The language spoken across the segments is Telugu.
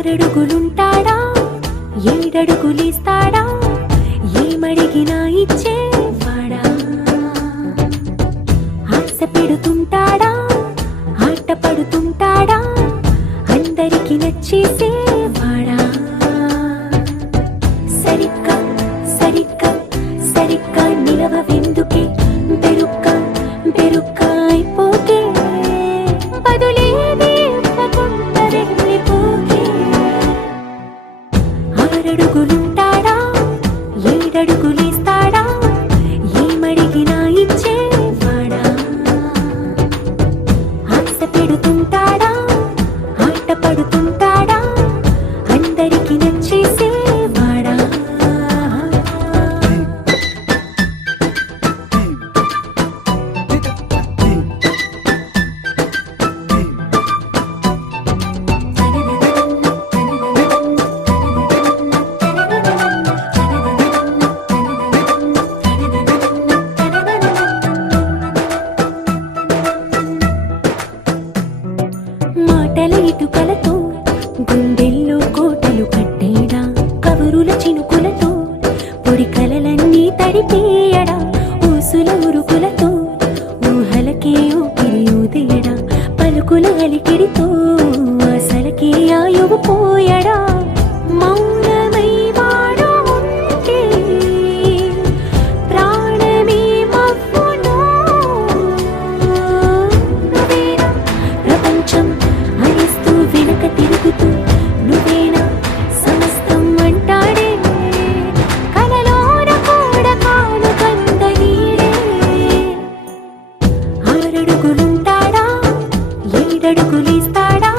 ఆరడుగులుంటాడా ఏడడుగులేస్తాడా ఏమడిగినా ఇచ్చేవాడా ఆశ పెడుతుంటాడా ఆట పడుతుంటాడా అందరికి నచ్చేసేవాడా సరిగ్గా సరిగ్గా సరిగ్గా నిలవెందుకే బెరుక్క బెరుక్క అయిపోకే బదులేది ఇవ్వకుండా వెళ్ళిపోకే ఆరడుగులుంటాడా ఏడడుగులేస్తాడా ఏమడిగినా ఇచ్చేవాడా ఆశ పెడుతుంటాడా ఆట పడుతుంటాడా అందరికి నచ్చేసేవాడా మాటల ఇటుకలతో గుండెల్లో కోటలు కట్టేడా కబురుల చినుకులతో పొడి కలలన్నీ తడిపేయడా ఊసుల ఉరుకులతో ఊహలకే ఊపిరి ఊదేయడా పలుకుల అలికిడితో ఆశలకే ఆయువు పోయడా మౌనమై వాడు ఉంటే ప్రాణమే మవ్వును నువ్వేనా ప్రపంచం అరిస్తూ వెనక తిరుగుతూ నువ్వేనా సమస్తం అంటాడే కలలోన కూడా కాను కంద నీడే ఆరడుగులుంటాడా ఏడడుగులేస్తాడా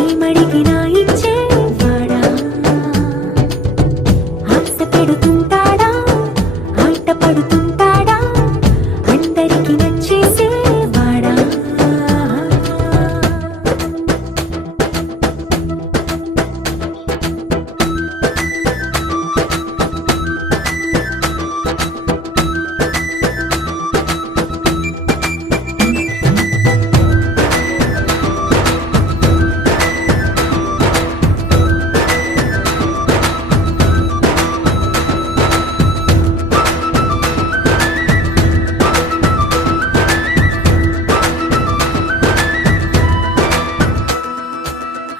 ఏమడిగినా ఇచ్చేవాడా ఆశ పెడుతుంటాడా ఆట పడుతుంటాడా అందరికి నచ్చేసేవాడా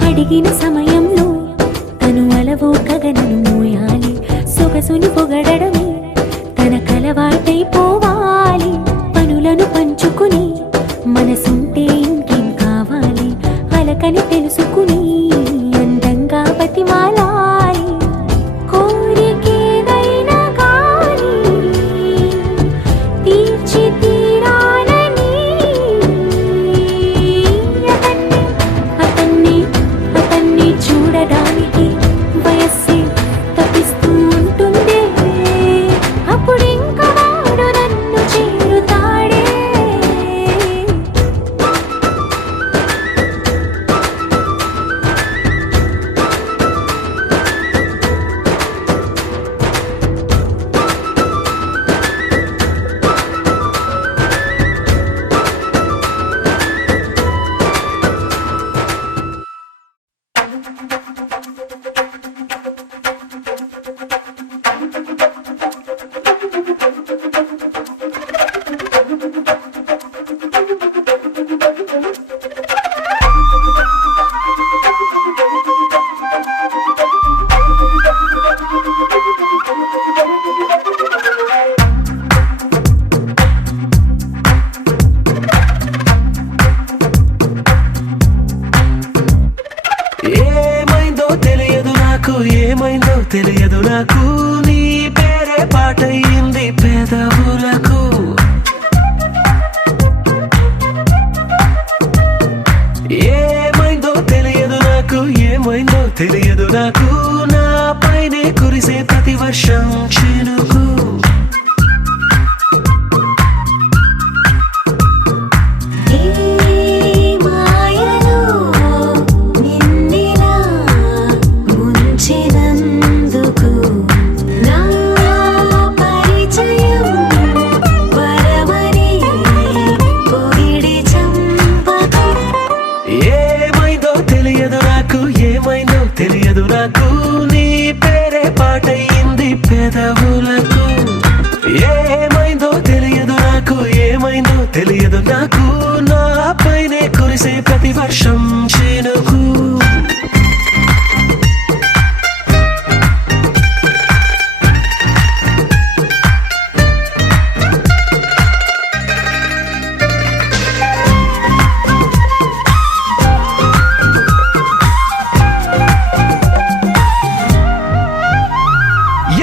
అడిగిన సమయంలో తను అలవో గగనను మోయాలి సొగసుని పొగడమే తన కలవాటైపోవాలి పనులను పంచుకుని మనసుంటే ఇంకేం కావాలి అలకని తెలుసుకుని అందంగా బతిమాలాలి కోరికేదైనా కానీ తీర్చి తీరాలని అతన్ని అతన్ని చూడడానికి వయస్సే తప్పిస్తూ ఉంటుందే అప్పుడింక వాడు నన్ను చేరుతాడే ఏమైందో తెలియదు నాకు నీ పేరే పాటయింది పెదవులకు ఏమైందో తెలియదు నాకు ఏమైందో తెలియదు నాకు నా పైనే కురిసే ప్రతి వర్షం చినుకు ఏమైందో పెదవులకు ఏమైందో తెలియదు నాకు, ఏమైందో తెలియదు నాకు, నా పైనే కురిసే ప్రతి వర్షం చినుకు.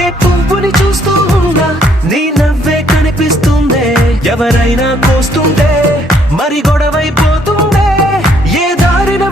ఏ పువ్వుని చూస్తూ ఉన్నా నీ నవ్వే కనిపిస్తుందే, ఎవరైనా కోస్తుంటే మరి గొడవైపోతుందే, ఏ దారిన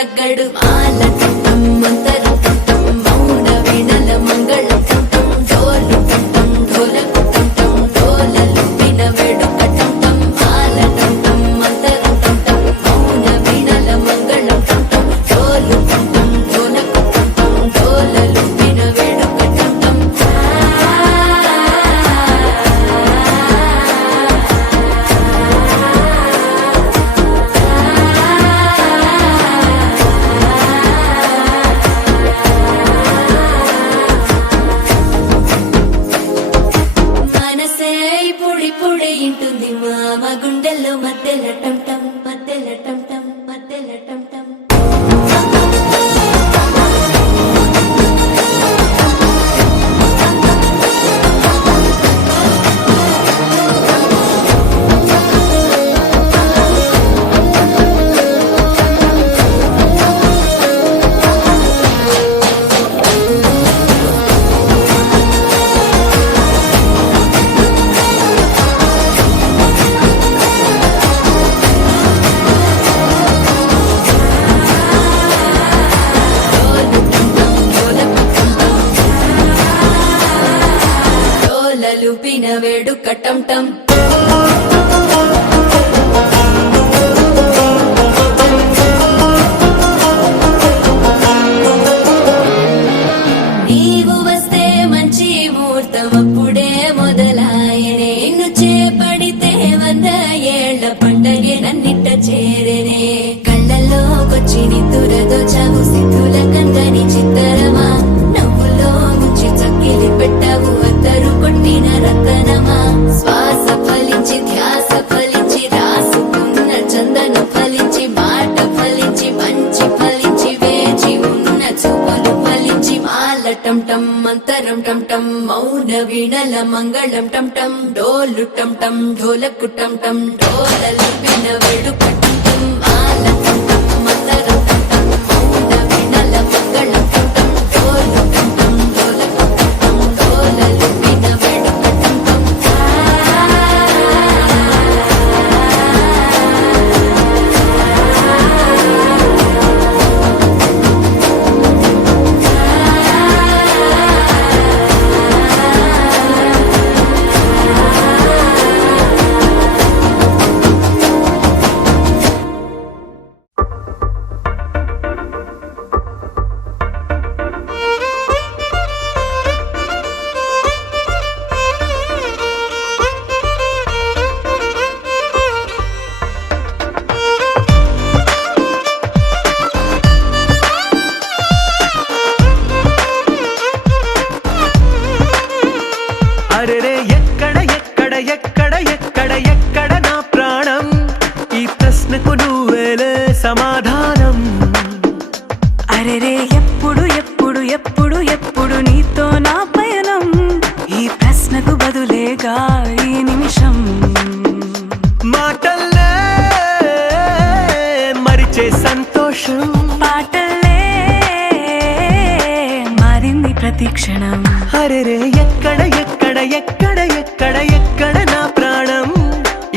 తగ్గడు మాల టం మంతరం టం మౌన వీణల మంగళం టం డోలు టం ఢోలకు టం డోలలు విన వేడుక టం మాల టం మంతరం టం మౌన వీణల మంగళం టం డోలు టం ఢోలకు టం డోలలు విన వేడుక టం మనసే పొడి ఇంటుంది మామ గుండెల్లో మధ్యల టం టం మధ్యల టం టం మధ్యల టం టం లుపిన వేడుక టం టం నీవు వస్తే మంచి ముహూర్తం అప్పుడే మొదలాయనే నిన్ను చేపడితే 100 ఏళ్ల పండగే నన్నిట్ట చేరేనే కళ్ళల్లోకొచ్చి నిద్దురదోచావు సిద్ధుల కందని చిత్తరమా నవ్వులో ముంచి చక్కిలి పెట్టావు అద్దరు కొట్టిన రతనమా శ్వాస ఫలించి ధ్యాస ఫలించి రాసుకున్న చందనం ఫలించి మాట ఫలించి మంచి ఫలించి వేచి ఉన్న చూపులు ఫలించి మాల టం టం మంతరం టం టం మౌన వీణల మంగళం టం టం డోలు టం టం ఢోలకు టం టం డోలలు విన వేడుక టం టం మాల టం టం మంతరం టం టం మౌన వీణల మంగళం టం టం డోలు టం టం ఢోలకు టం టం డోలలు విన వేడుక టం టం అరెరే ఎక్కడ ఎక్కడ ఎక్కడ ఎక్కడ ఎక్కడ నా ప్రాణం ఈ ప్రశ్నకు నువ్వేలే సమాధానం అరెరే ఎప్పుడు ఎప్పుడు ఎప్పుడు ఎప్పుడు నీతో నా పయనం ఈ ప్రశ్నకు బదులేగా ఈ నిమిషం మాటల్లే మరిచే సంతోషం పాటలే మారింది ప్రతి క్షణం అరెరే ఎక్కడ ఎక్కడ ఎక్కడ ఎక్కడ ఎక్కడ నా ప్రాణం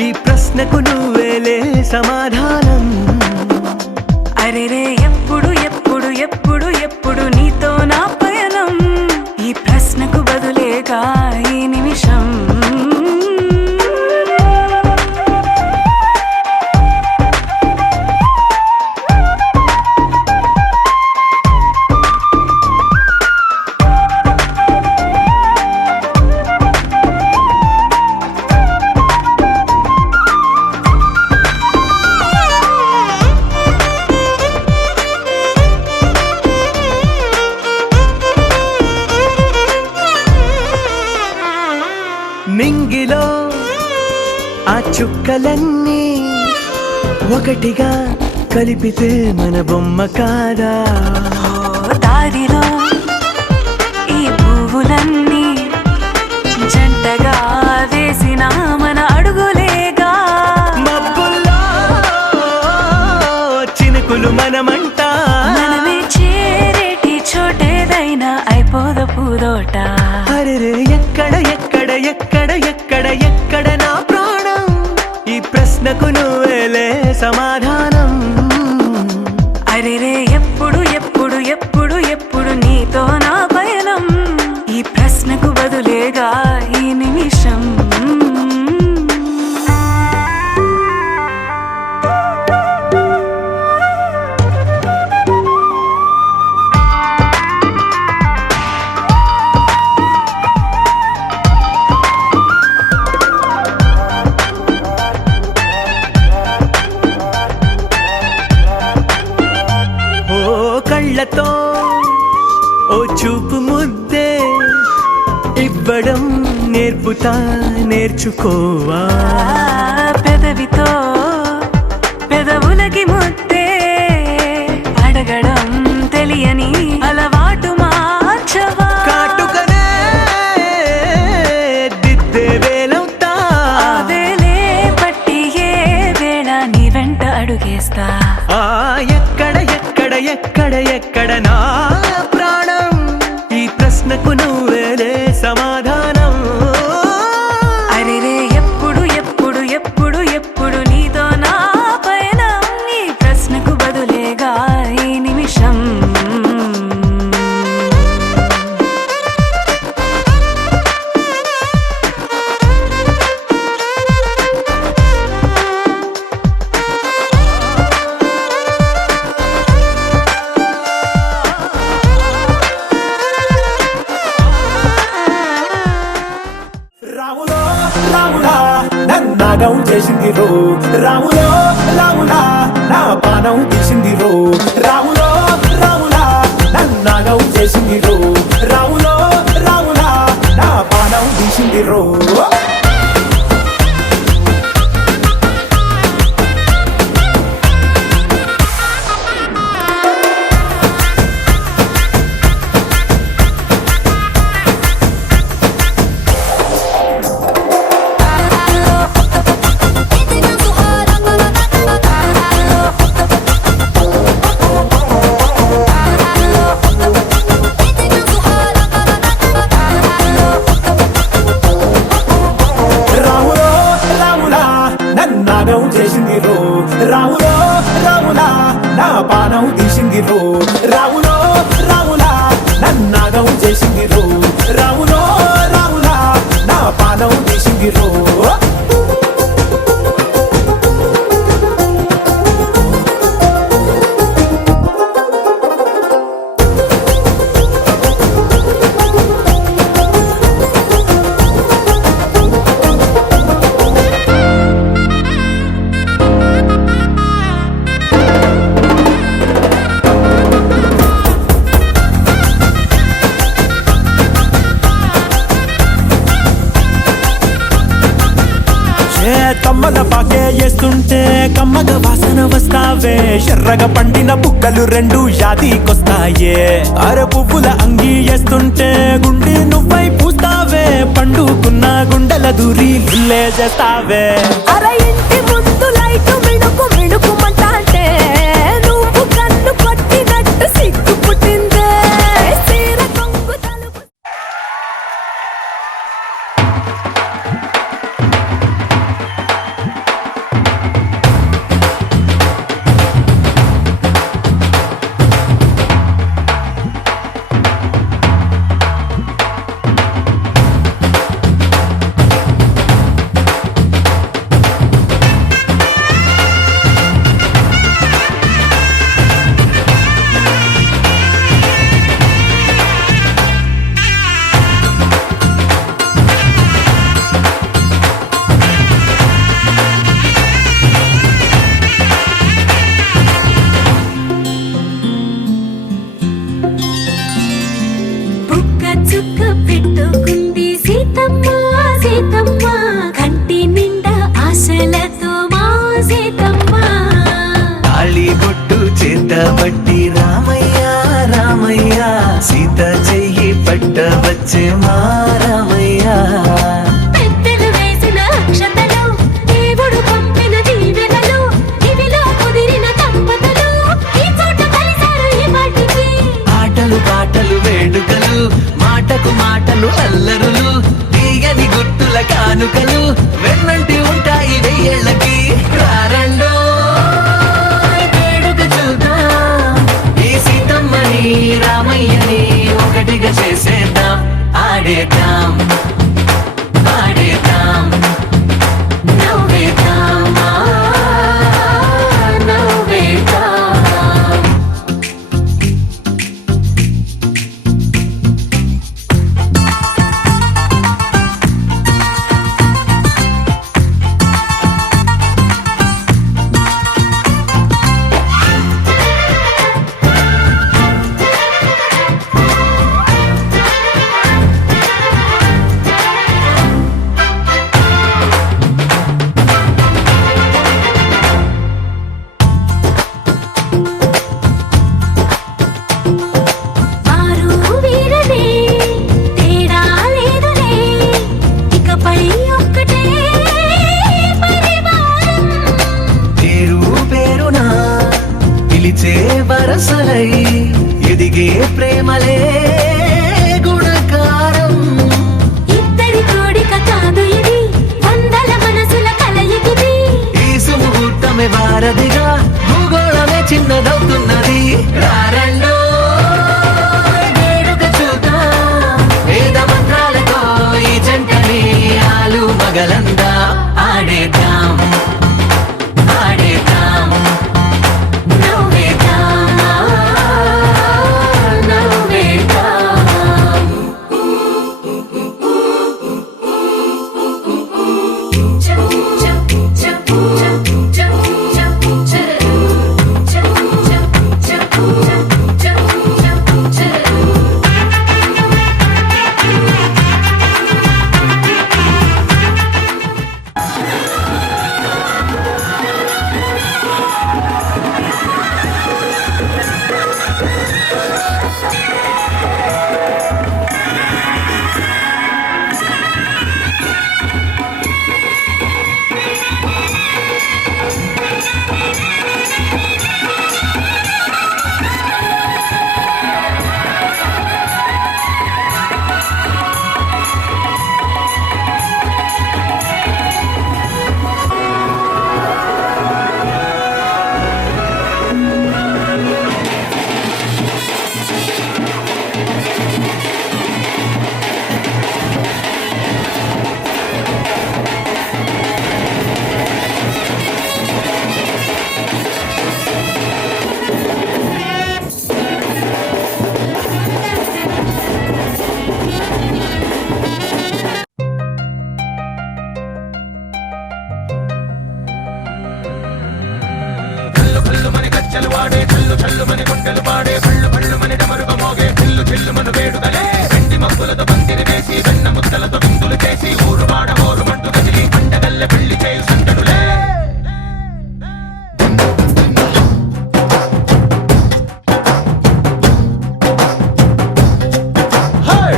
ఈ ప్రశ్నకు నువ్వేలే సమాధానం అరెరే ఎప్పుడు ఎప్పుడు ఎప్పుడు ఎప్పుడు నీతో నా పయనం ఈ ప్రశ్నకు బదులేగా ఈ నిమిషం నింగిలో ఆ చుక్కలన్నీ ఒకటిగా కలిపితే మన బొమ్మ కాదా దారిలో ఈ పువ్వులన్నీ జంటగా వేసిన మన అడుగులేగా మబ్బుల్లో చినుకులు మనమంట మనమే చేరేటి చోటేదైనా అయిపోదు పూదోట అరెరే ఎక్కడ ఎక్కడ ఎక్కడ ఎక్కడ ఎక్కడ నా ప్రాణం ఈ ప్రశ్నకు నువ్వేలే సమాధానం అరెరే ఎప్పుడు ఎప్పుడు నీతో నా పయనం ఈ ప్రశ్నకు బదులేగా ఈ నిమిషం కళ్ళతో ఓ చూపు ముద్దే ఇవ్వడం నేర్పుతా నేర్చుకోవా పెదవితో పెదవులకి ముద్దే అడగడం తెలియని అలవాటు మార్చవా కాటుకనే దిద్దే వేలవుతా వేలే పట్టి ఏ వేళ నీ వెంట అడుగేస్తా ఎక్కడ ఎక్కడ ఎక్కడ ఎక్కడ నా ప్రాణం ఈ ప్రశ్నకు నువ్వేలే సమాధానం అరెరే ఎప్పుడు ఎప్పుడు ఎప్పుడు ఎప్పుడు నీతో నా పయనం ఈ ప్రశ్నకు బదులేగా ఈ నిమిషం రాములో రాములా నన్నాగం చేసింది రో రాములో రాములా నా పానం తీసింది రో రాములో రాములా నన్నాగం చేసింది రో రాములో రాములా నా పానం తీసింది రో నాగం చేసింది రో రాములో రాములా నా పానం తీసింది రో రాములో రాములా నన్నాగం చేసింది రో రాములో రాములా నా పానం తీసింది రో కమ్మల పాకే వేస్తుంటే కమ్మగ వాసన వస్తావే ఎర్రగా పండిన బుక్కలు రెండు యాదికొస్తాయే అర పువ్వుల అంగి వేస్తుంటే గుండె నువ్వై పూస్తావే పండుకున్న గుండెల దూరి లుల్లే చేస్తావే అర ఇంటి ముందు లైటు మిణుకు మిణుకుమంటే నువ్వు కన్ను కొట్టినట్టు సిగ్గు పుట్టిందే సీర కొంగు తలుపు పట్టి రామయ్య రామయ్య సీత చెయ్యి పట్ట వచ్చే మా రామయ్య పెద్దలు వేసిన అక్షతలు దేవుడు పంపిన దీవెనలు ఇవిలో కుదిరిన దంపతులు ఈ చోట కలిసారు ఈ పాటికి ఆటలు పాటలు వేడుకలు మాటకు మాటలు అల్లరులు తీయని గుర్తుల కానుకలు వెన్నంటి ఉంటాయి వెయ్యేళ్ళకి రారండో వేడుక చూద్దాం ఈ సీతమ్మని ఆడేద్దాం ఆడేద్దాం నవ్వేద్దాం నవ్వేద్దాం ఆరు వీరనే తేడా లేదులే ఇకపై ఒక్కటే పరివారం పేరు పేరునా పిలిచే వరసలై ఎదిగే ప్రేమలే గుణకారం ఇద్దరి కోడిక కాదు ఇది వందల మనసుల కలయికిది ఈ సుముహూర్తమే వారధిగా భూగోళమే చిన్నదవుతున్నది రారండో వేడుక చూద్దాం వేద మంత్రాలతో ఈ జంటని ఆలు మగలందా ఆడేద్దాం ఆడేద్దాం నవ్వేద్దాం నవ్వేద్దాం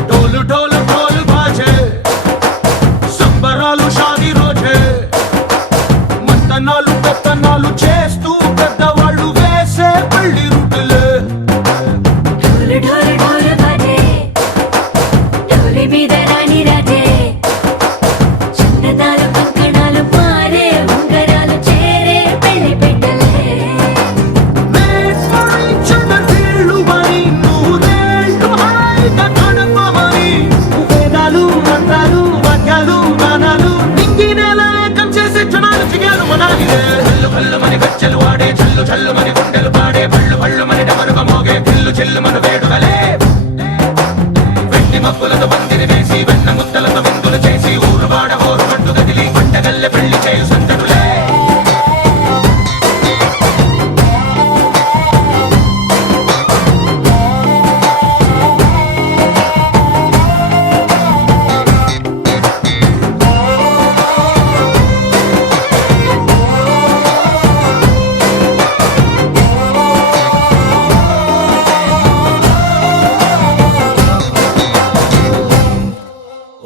డోలు డోలు డోలు బాజే సంబరాలు షాదీ రోజే మంతనాలు పెత్తనాలు చేస్తూ పెద్దవాళ్ళు వేసే పెళ్లి రూటులే ఢోలు ఢోలు ఢోలు బాజే ఢోలి మీద రాణి రాజే చిన్నదాలు కంకణాలు మారే ఉంగరాలు చేరే పెళ్లి పెట్టలే వీళ్ళు మరి నూరేళ్ళు హాయిగా గడపమని వేదాలు మంత్రాలు వాక్యాలు గానాలు నింగినేల ఏకం చేసే క్షణాలు చిగాలు మనాలిదే కళ్ళు కళ్ళు మని గచ్చలు వాడే చల్లు చల్లు మని గుండెలు పాడే పళ్ళు పళ్ళు మని డమరుగ మోగే పిల్లు చెల్లు మన వేడుకలే వెండి మబ్బులతో పందిరి వేసి వెన్న ముద్దలతో విందులు చేసి ఊరు వాడ హోరు మంటు గదిలి పంటగల్లె పెళ్లి చేయు సంతడులే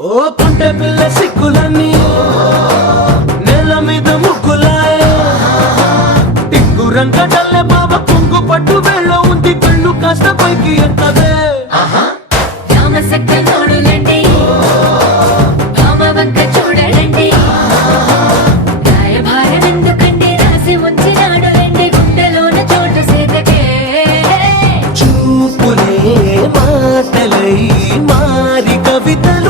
ఓ పుంటె పిల్ల సిక్కులన్నీ నేల మీద ముగ్గులాయ టింగు రంగడల్లె బాబ కుంగు పట్టు వెళ్ళ ఉంది కళ్ళు కాస్త పైకి ఎత్తదే రామసక్క నోడులండి రామ వంక చూడడండి రాయభారం ఎందుకండి రాసి ఉంచినాడు రండి గుండెలోన చోటు సేదకే చూపులే మాటలై మారి కవితలు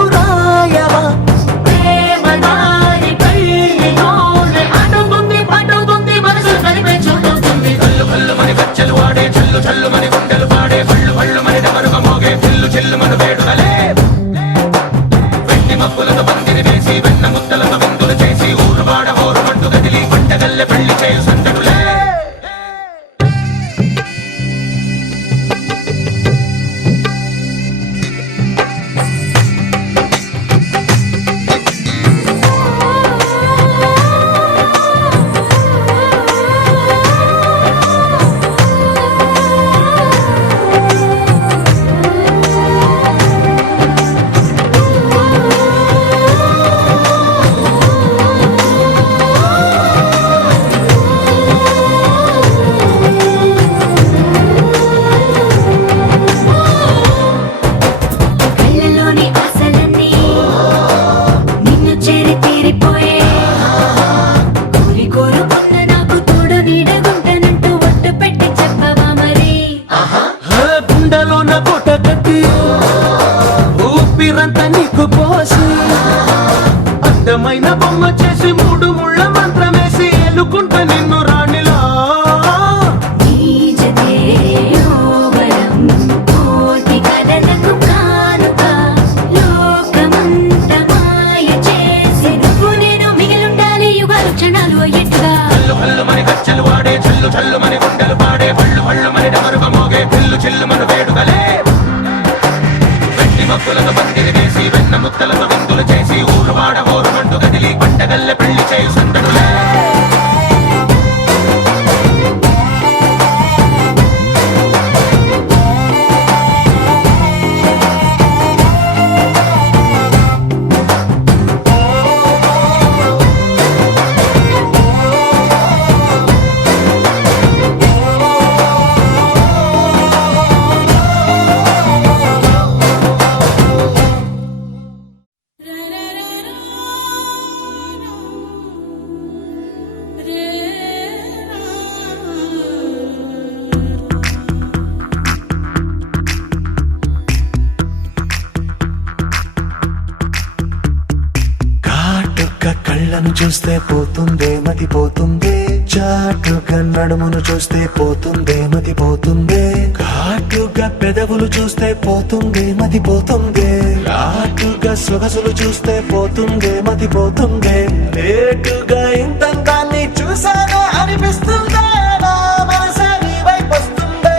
కళ్ళను చూస్తే పోతుందే మతి పోతుందే చాటుగా నడుమును చూస్తే పోతుందే మతి పోతుందే ఘాటుగా పెదవులు చూస్తే పోతుందే మతి పోతుందే ఘాటుగా సొగసులు చూస్తే పోతుందే మతి పోతుందే లేటుగా ఇంతంతాన్ని చూసానే అనిపిస్తుందే నా మనసే నీ వైపు వస్తుందే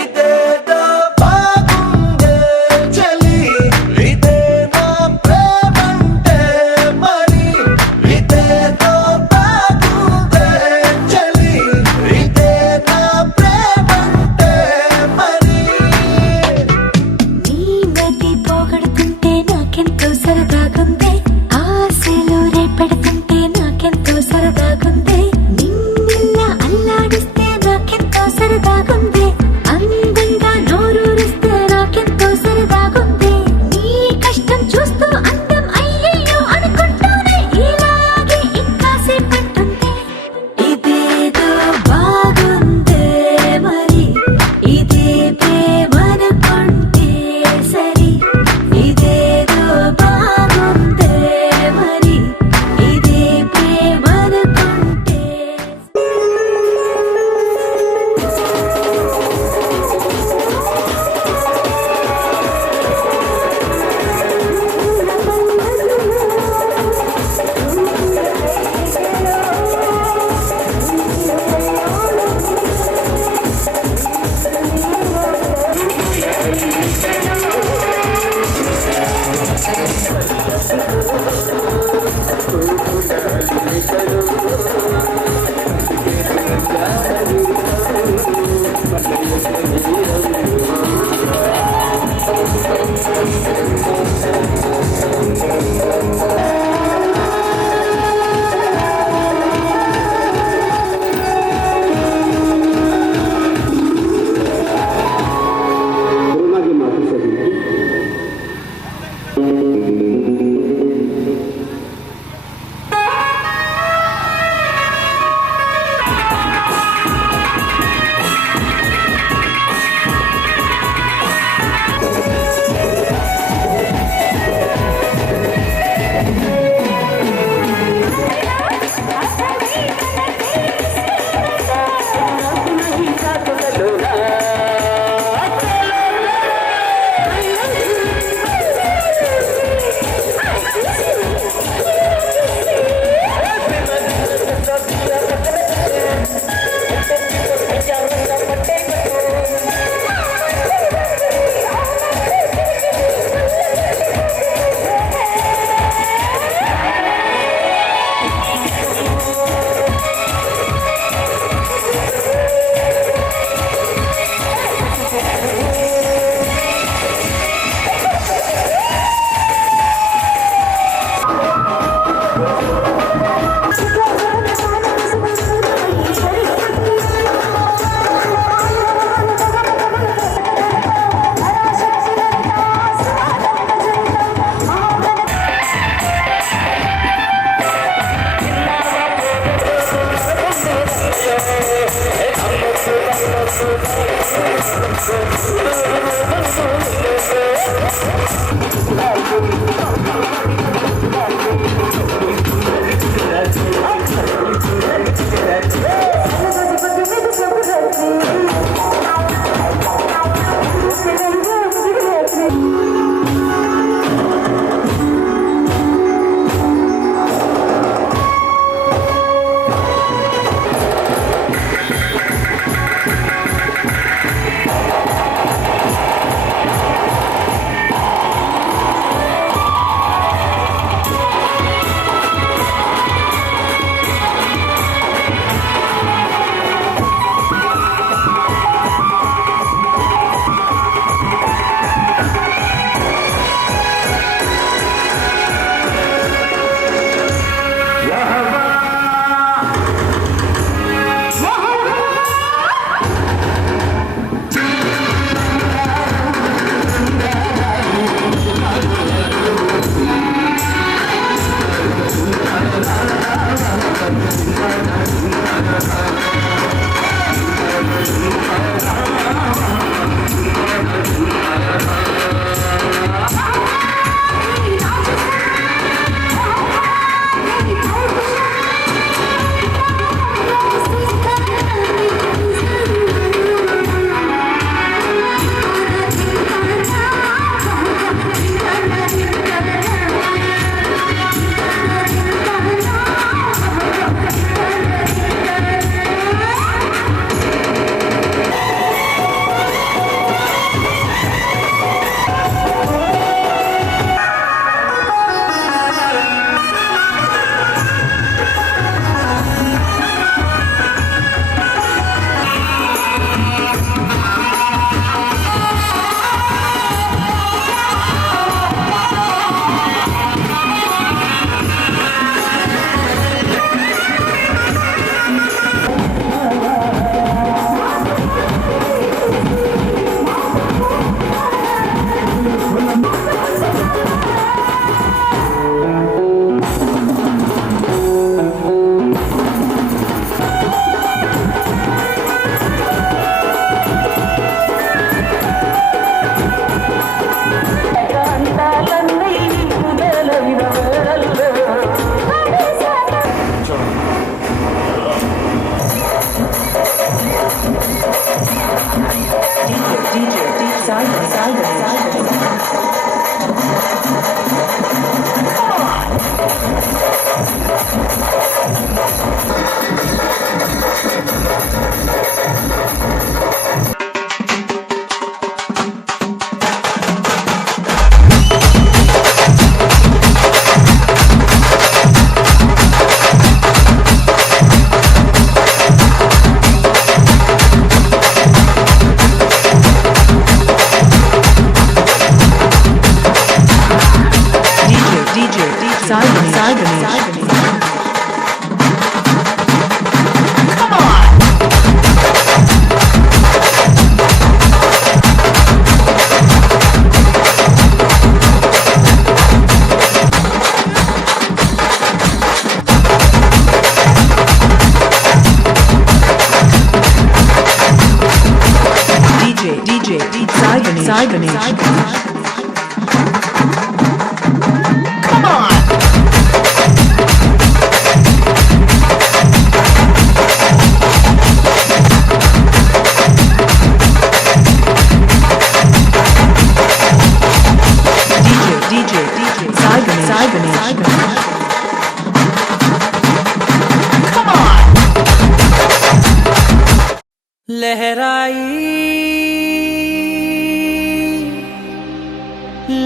ఇదేదో బాగుందే చలి ఇదే నా ప్రేమంటే మరి ఇదేదో బాగుందే చలి ఇదే నా ప్రేమంటే మరి నీ మతి పోగొడుతుంటే నాకెంతో సరదాగుంది ఆశలు రేపెడుతుంటే నాకెంతో సరదాగుంది నిన్నెల్లా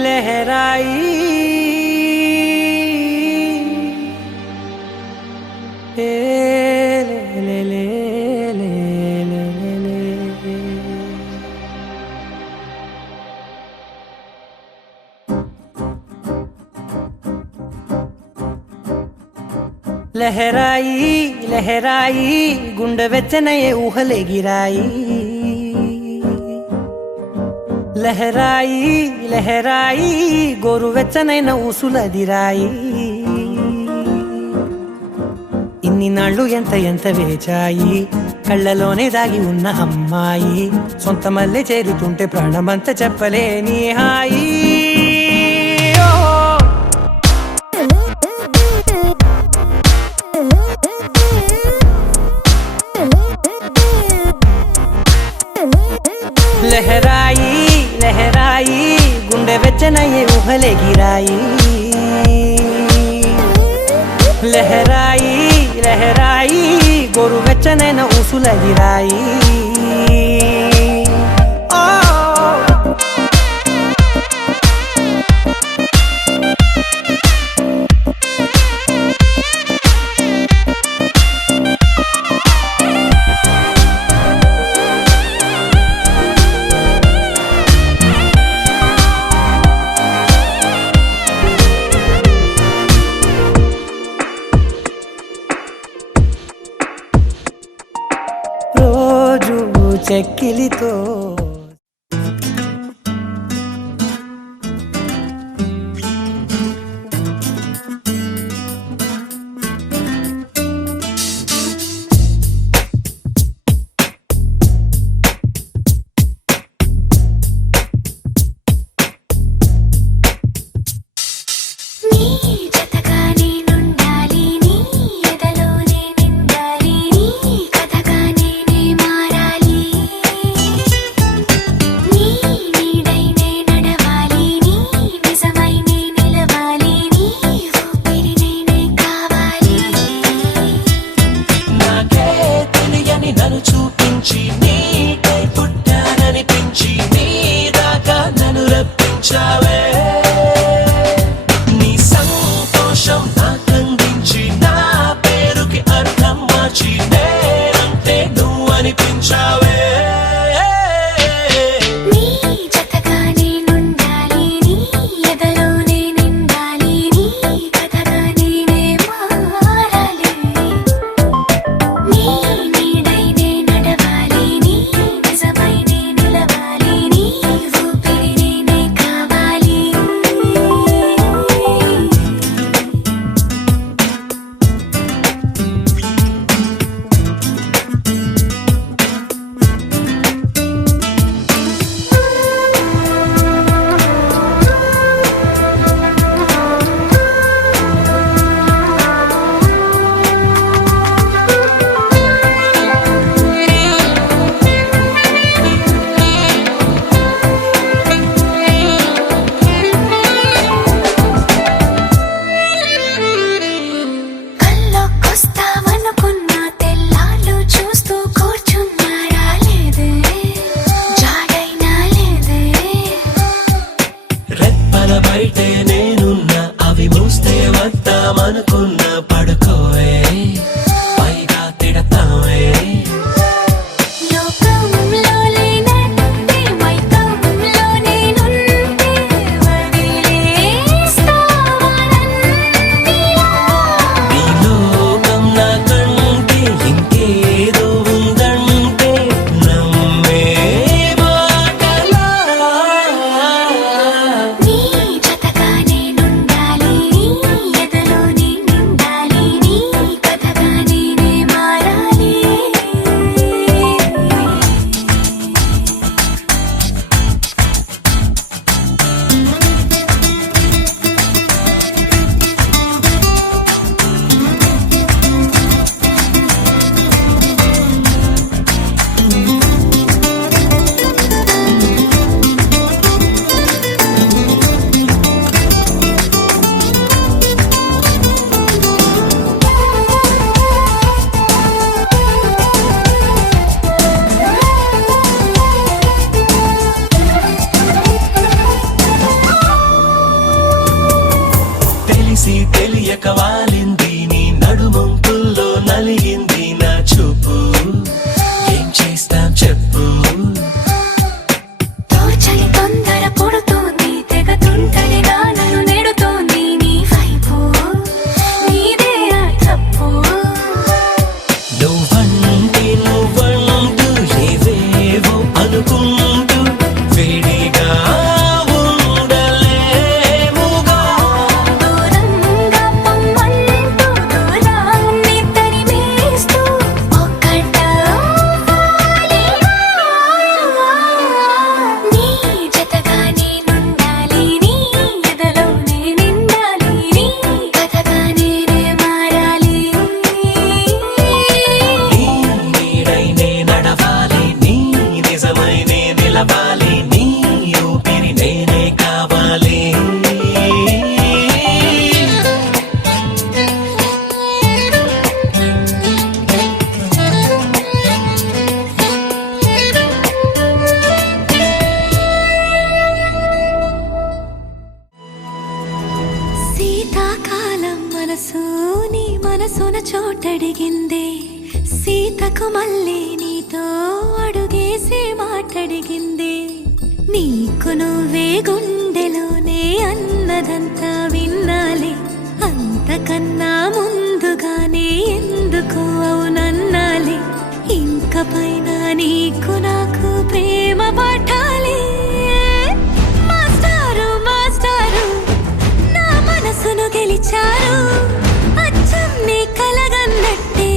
लहराई ए ले ले ले ले ले ले लहराई लहराई गुंड వెచ్చనయే ఊహలెగిరాయి లహరాయి లహరాయి గోరువెచ్చనైన ఊసులదిరాయి ఇన్ని నాళ్ళు ఎంత ఎంత వేచాయి కళ్ళలోనే దాగి ఉన్న అమ్మాయి సొంత మల్లె చేరుతుంటే ప్రాణమంత చెప్పలేని హాయి లహరాయి లహరాయి గుండె వెచ్చనయ్యే ఊహలెగిరాయి లహరాయి లహరాయి గోరు వెచ్చనైన ఊసులదిరాయి చెక్కిలితో మాటడిగిందే సీతకు మళ్ళీ నీతో అడుగేసి మాటడిగిందే నీకు నువ్వే గుండెలోనే అన్నదంతా విన్నాలే అంతకన్నా ముందుగానే ఎందుకు అవునన్నాలే ఇంక పైన నీకు నాకు ప్రేమ పాఠాలే మాస్టారు మాస్టారు నా మనసును గెలిచారు అచ్చం నీ కలగన్నట్టే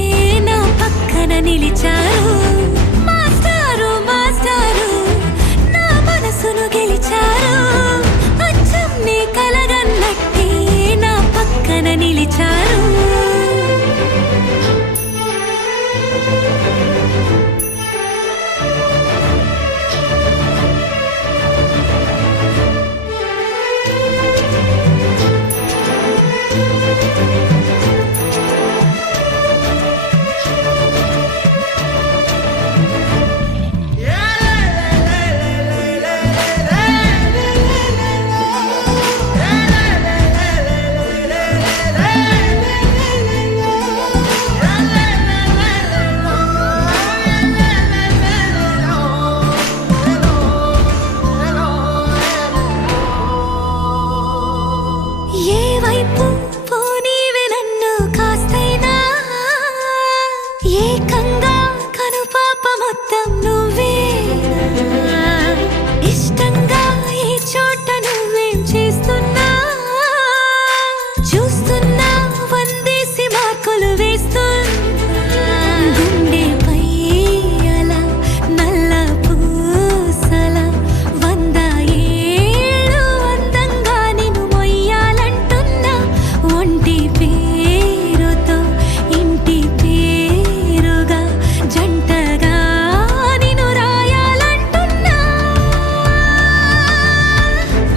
నా పక్కన నిలిచారు మాస్టారు మాస్టారు నా మనసును గెలిచారు అచ్చం నీ కలగన్నట్టే నా పక్కన నిలిచారు ఏ వైపు పోనీవి నన్ను కాస్తైనా ఏకంగా కనుపాప మొత్తం నువ్వే ఇష్టంగా ఏ చోట నువ్వేం చేస్తున్నా చూస్తున్నా వందేసి మార్కులు వేస్తున్నా గుండెపై అలా నల్ల పూసల 100 ఏళ్ళు అందంగా నిన్ను మొయ్యాలంటున్నా ఒంటి పేరుతో ఇంటి పేరుగా జంటగా నిన్ను రాయాలంటున్నా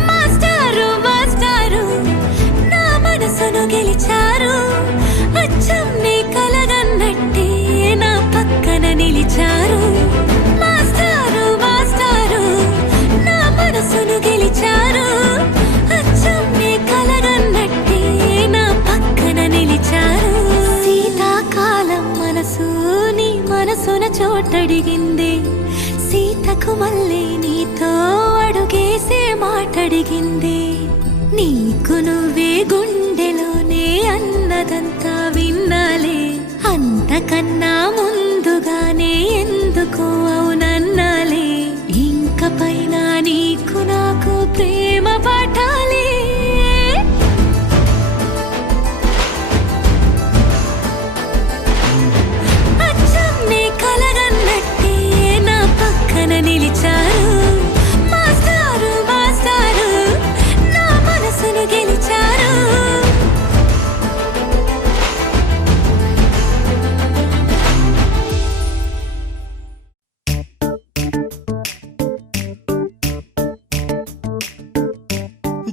మాస్టారు మాస్టారు నా మనసును గెలిచారు అచ్చం నీ కలగన్నట్టే నా పక్కన నిలిచారు మాస్టారు మాస్టారు నా మనసును గెలిచారు అచ్చం నీ కలగన్నట్టే నా పక్కన నిలిచారు శీతాకాలం మనసు నీ మనసున చోటడిగింది సీతకు మళ్ళీ నీతో అడుగేసే మాటడిగింది నీకు నువ్వే గుండెలోనే అన్నదంతా విన్నాలే అంతకన్నా ముందుగానే ఎందుకు అవునన్నాలే ఇంక పైన నీకు నాకు ప్రేమ పాఠాలే అచ్చం నీ కలగన్నట్టే నా పక్కన నిలిచారు మాస్టారు మాస్టారు నా మనసును గెలిచారు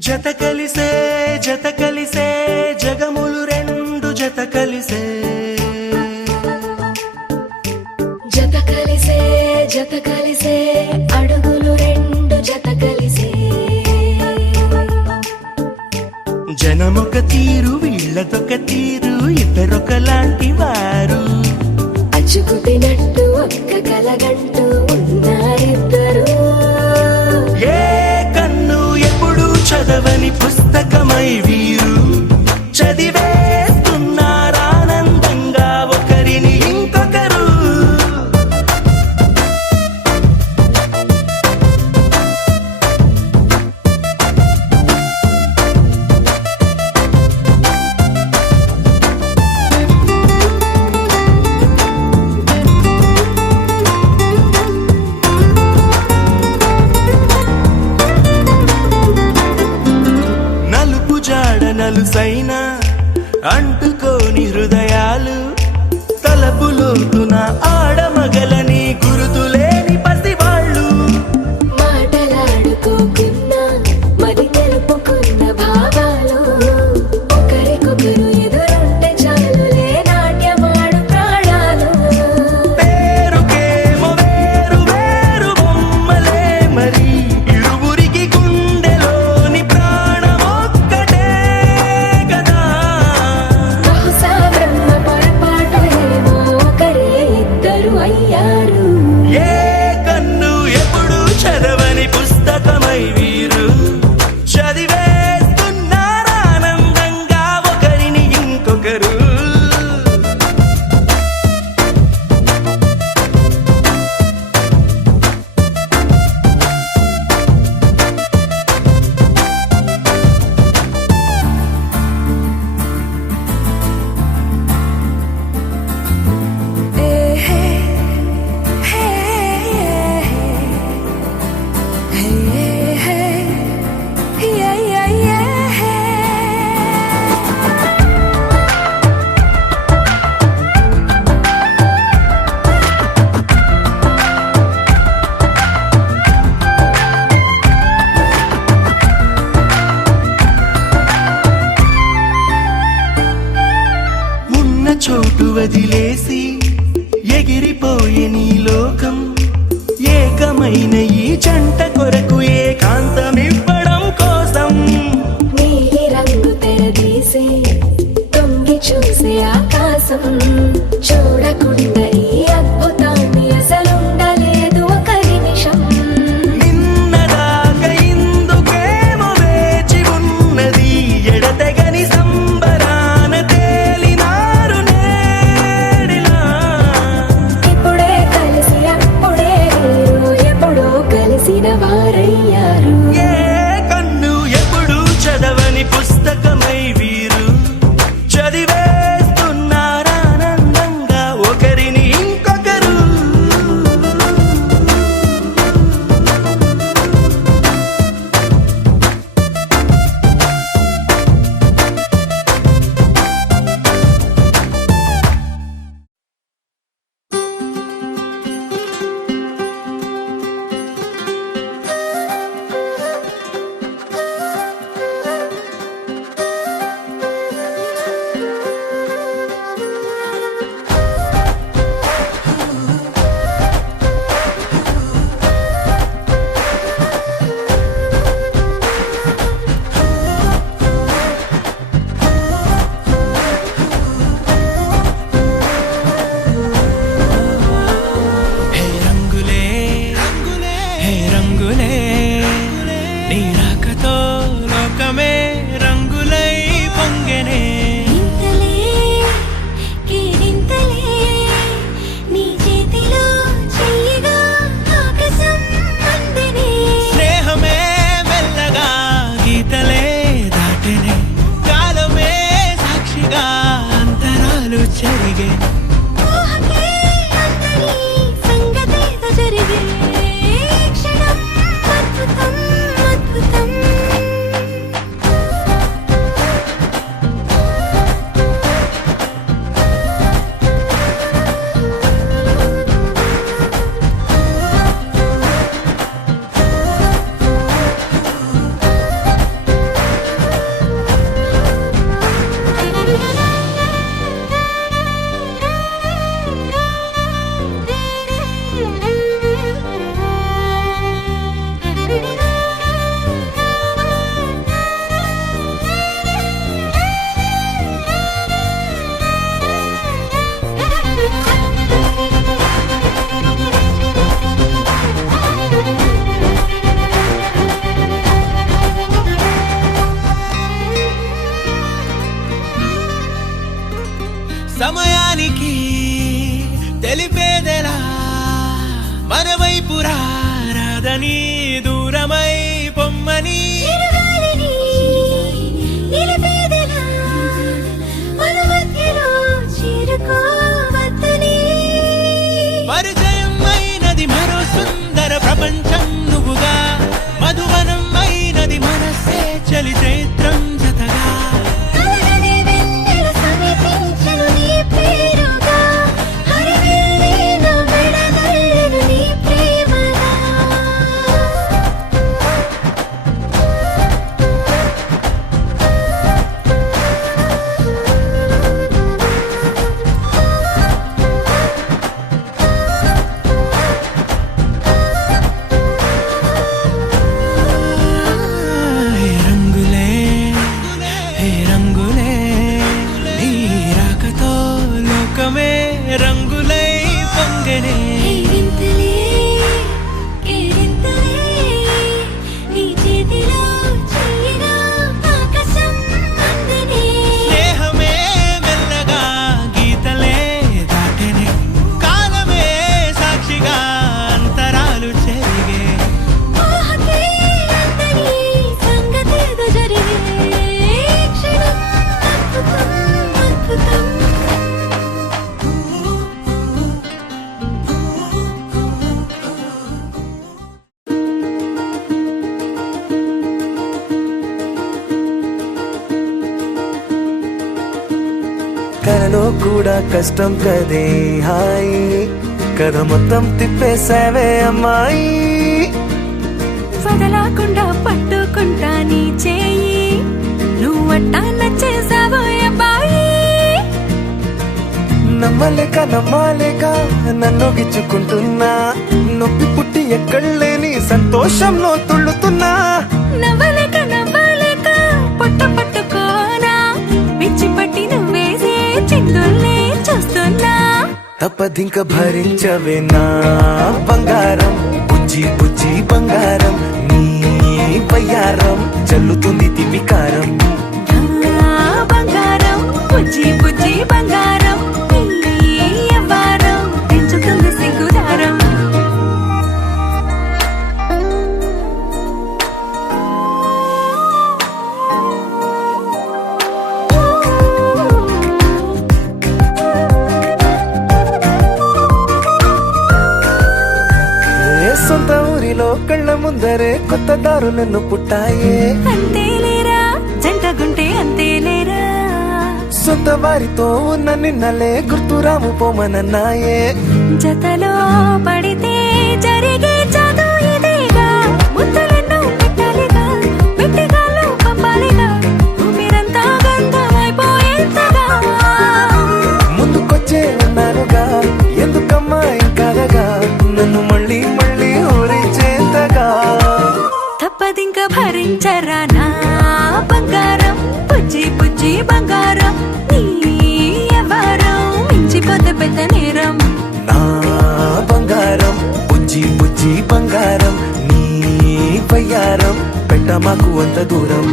జత కలిసే జగములు రెండు జత కలిసే జత కలిసే అడుగులు రెండు జత కలిసే జనమొక తీరు వీళ్ళదొక తీరు ఇద్దరొకలాంటి వారు అచ్చుకుట్టినట్టు ఒక్క కలగంటూ ఉన్నారిద్దరు ఏ కన్ను ఎప్పుడు చదవని పుస్తకమై వీరు చదివేస్తున్నారానందంగా ఒకరిని ఇంకొకరు నలుసైన అంటుకోని హృదయాలు తలపులోతున ఆడమగలని గురుతులేని పసివాళ్ళు మాటలాడుకోకున్నా మరి తెలుపుకున్న భావాలు ఒకరికొకరు ఎదురుంటే చాలులే నాట్యమాడు ప్రాణాలు పేరుకేమో వేరు వేరు బొమ్మలే మరి ఇరువురికి గుండెలోని ప్రాణమొక్కటే కదా ఏ కన్ను ఎప్పుడు చదవని పుస్తకమై వీరు చదివేస్తున్నారానందంగా ఒకరిని ఇంకొకరు. చోటు వదిలేసి ఎగిరిపోయే నీ లోకం ఏకమైన ఈ జంట కొరకు ఏకాంతమివ్వడం కోసం నీలి రంగు తెరదీసి తొంగి చూసే ఆకాశం చూడకుండా ఈ అద్భుతాన్ని అసలుండలేదు ఒక నిమిషం. నిన్నదాకా ఇందుకేమో వేచి ఉన్నది ఎడతెగని సంబరాన తేలినారు నేడిలా. ఇప్పుడే కలిసి అప్పుడే వీరు ఎప్పుడో కలిసిన వారయ్యారు. ఏ కన్ను ఎప్పుడు చదవని పుస్తకమై వీరు చదివేస్తున్నారానందంగా ఒకరిని ఇంకొకరు. హే రంగులే హే రంగులే నీ రాకతో లోకమే రంగులై పొంగెనే. ఇంతలే కేరింతలే నీ చేతిలో చెయ్యగా ఆకాశం అందెనే. స్నేహమే మెల్లగా గీతలే దాటెనే కాలమే సాక్షిగా అంతరాలు చెరిగే. ఊహకే అందరి సంగతేదో జరిగే క్షణం అద్భుతం అద్భుతం. సమయానికి తెలిపేదెలా మన వైపు రాదని దూరమై పొమ్మని. చిరుగాలిని నిలిపేదెలా మన మధ్యలో చేరుకోవద్దని. పరిచయం అయినది మరో సుందర ప్రపంచం నువ్వుగా మధువనం అయినది మనసే చలి చైత్రం జతగా. కలగని వెన్నెల సమీపించెను నీ పేరుగా హరివెల్లి నా మెడనల్లెను నీ ప్రేమగా. కూడా కష్టం కదే హాయి కథ మొత్తం తిప్పేసావే అమ్మాయి వదలకుండా పట్టుకుంటా నీ చేయి నువ్వట్టా నచ్చేసావో అబ్బాయి నమ్మలేక నన్ను గిచ్చుకుంటున్నా నొప్పి పుట్టి ఎక్కడలేని సంతోషంలో తుళ్ళుతున్నా నవ్వలేక పొట్ట పట్టుకోనా పిచ్చి పట్టి నువ్వేసే చిందుల్నే చూస్తున్నా తప్పదింక భరించవే నా బంగారం బుజ్జి బుజ్జి బంగారం నీ బయ్యారం చల్లుతుంది తివికారం నా బంగారం బుజ్జి బుజ్జి బంగారం నీ యవ్వారం పెంచుతుంది సిగ్గుదారం ఏ సొంత ఊరిలో కళ్ళ ముందరే కొత్త దారులను పుట్టాయే అంతేలేరా జంటగుంటే అంతేలేరా సొంత వారితో ఉన్న నిన్నలే గుర్తురాము పోమనన్నాయే జతలో పడితే జరిగే జాదు ఇదేగా ముద్దలెన్నో పెట్టాలిగా పెట్టిగాల్లో పంపాలిగా ఊపిరంతా గంధమైపోయేంతగా ముందుకొచ్చే ఉన్నానుగా ఎందుకమ్మా ఇంకాదగా నన్ను మళ్ళీ మళ్ళీ ఊరించేంతగా తప్పదింక భరించరా నా బంగారం బుజ్జి బుజ్జి బంగారం నీ యవ్వారం మించిపోతే పెద్ద నేరం నా బంగారం బుజ్జి బుజ్జి బంగారం నీ బయ్యారం పెట్ట మాకు అంత దూరం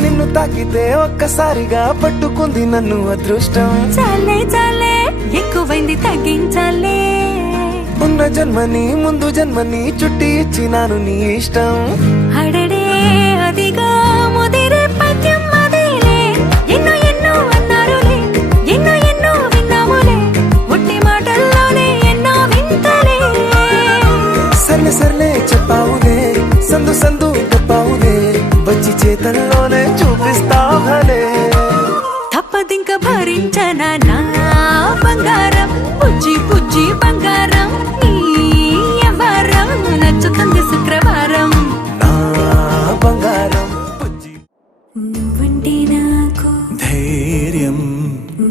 నిన్ను తాకితే ఒక్కసారిగా పట్టుకుంది నన్ను అదృష్టం చాలే ఎక్కువైంది తగ్గించాలే ఉన్న జన్మని ముందు జన్మని చుట్టి ఇచ్చినాను నీ ఇష్టం అడడే అదిగా ముదిరే పద్యం అదేలే ఎన్నో అన్నారులే ఎన్నో విన్నాములే ఒట్టి మాటల్లోనే ఎన్నో వింతలే సర్లే చెప్పావులే సందు చెప్పావులే వచ్చి చేతల్లోనే చూపిస్తావలే తప్పదింక భరించనా నా బంగారం బుజ్జి బుజ్జి బంగారం నీ యవ్వారం నచ్చుతుంది శుక్రవారం నా బంగారం బుజ్జి నువ్వంటే నాకు ధైర్యం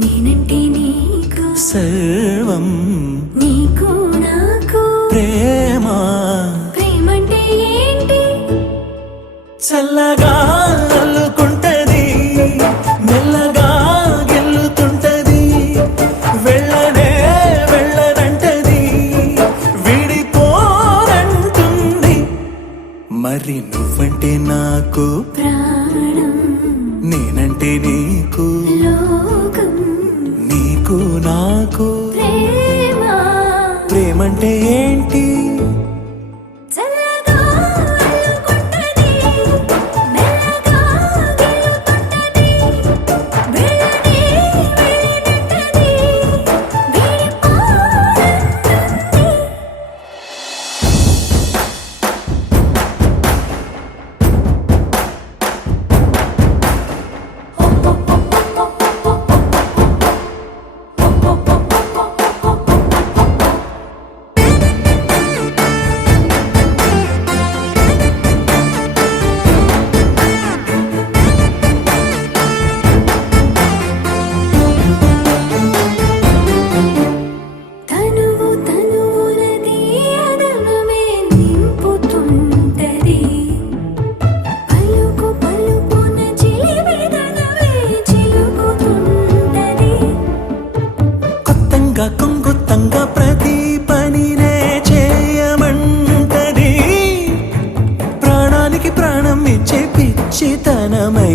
నేనంటే నీకు సర్వం నీకు నాకు ప్రేమ ప్రేమంటే ఏంటి చల్లగా అల్లుకుంటది మెల్లగా గెల్లుతుంటది వెళ్ళనంటది విడిపోరంటుంది మరి నువ్వంటే నాకు ప్రాణం నేనంటే నీకు లోకం నీకు నాకు ప్రేమ ప్రేమంటే ఏంటి చల్లగా అల్లుకుంటది మెల్లగా గెలుతుంటది వెళ్ళనంటది విడిపోరంటుంది తనువులది అదనమే నింపుతుంటది పలుకున చిలివిదనవే చిలుకుతుంటది కొత్తంగా కొంగొత్తంగా ప్రతి పనినే చేయమంటది ప్రాణానికి ప్రాణం ఇచ్చే పిచ్చితనమై